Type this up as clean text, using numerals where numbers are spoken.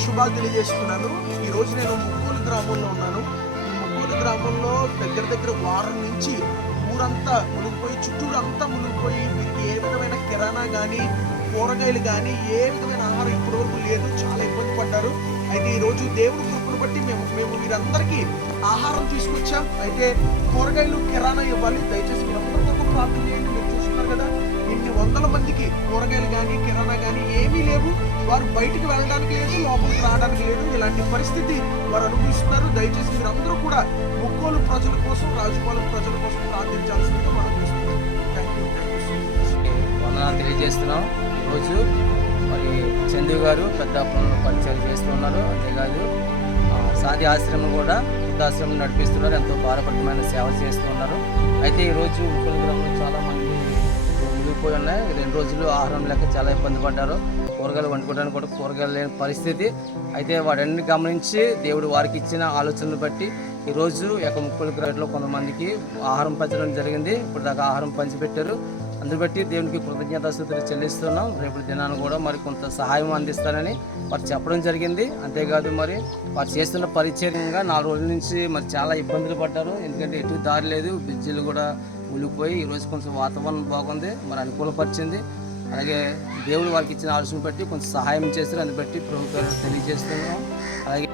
శుభాలు తెలియజేస్తున్నాను. ఈరోజు నేను ముక్కోలు గ్రామంలో ఉన్నాను. ఈ ముక్కోలు గ్రామంలో దగ్గర వారం నుంచి ఊరంతా మునిగిపోయి, చుట్టూరు అంతా మునిగిపోయి, మీకు ఏ విధమైన కిరాణా కానీ కూరగాయలు కానీ ఏ విధమైన ఆహారం ఇప్పటివరకు లేదు. చాలా ఇబ్బంది పడ్డారు. అయితే ఈరోజు దేవుడి కృపను బట్టి మేము వీరందరికీ ఆహారం తీసుకొచ్చాం. అయితే కూరగాయలు కిరాణా ఇవ్వాలి. దయచేసి మీరందరూ కొరకు ప్రార్థన చేయండి. మీరు చూస్తున్నారు కదా, ఇన్ని వందల మందికి కూరగాయలు కానీ కిరాణా కానీ ఏమీ లేవు. వారు బయటికి వెళ్ళడానికి లేదు, లోపలికి రావడానికి లేదు. ఇలాంటి పరిస్థితి వారు అనుభవిస్తున్నారు. దయచేసి మీరందరూ కూడా ముక్కోలు ప్రజల కోసం, రాజుపాలెం ప్రజల కోసం ప్రార్థించాల్సిందిగా మనం చూస్తున్నాం. వందనాలు తెలియజేస్తున్నాం. ఈరోజు మరి చందు గారు పెద్ద పరిచయాలు చేస్తున్నారు. అంతేకాదు సాది ఆశ్రమం కూడా వృద్ధాశ్రమం నడిపిస్తున్నారు. ఎంతో భారపడమైన సేవ చేస్తున్నారు. అయితే ఈరోజు ముక్కల గ్రామంలో చాలామంది మునిగిపోయి ఉన్నాయి. 2 రోజులు ఆహారం లేక చాలా ఇబ్బంది పడ్డారు. కూరగాయలు వండుకోవడానికి కూడా కూరగాయలు లేని పరిస్థితి. అయితే వాటన్ని గమనించి దేవుడు వారికి ఇచ్చిన ఆలోచనను బట్టి ఈరోజు ముక్కల గ్రామంలో కొంతమందికి ఆహారం పంచడం జరిగింది. ఇప్పుడు దాకా ఆహారం పంచిపెట్టారు. అందుని బట్టి దేవునికి కృతజ్ఞతాస్తుతులు చెల్లిస్తున్నాం. రేపు దినాన్ని కూడా మరి కొంత సహాయం అందిస్తానని వారు చెప్పడం జరిగింది. అంతేకాదు మరి వారు చేస్తున్న పరిచర్యంగా 4 రోజుల నుంచి మరి చాలా ఇబ్బందులు పడ్డారు. ఎందుకంటే ఎటు దారి లేదు, బ్రిడ్జిలు కూడా మునిగిపోయి ఈరోజు కొంచెం వాతావరణం బాగుంది, మరి అనుకూలపరిచింది. అలాగే దేవుడు వారికి ఇచ్చిన ఆలోచన బట్టి కొంచెం సహాయం చేస్తారు. అందుని బట్టి ప్రభుత్వాలు తెలియజేస్తున్నాం. అలాగే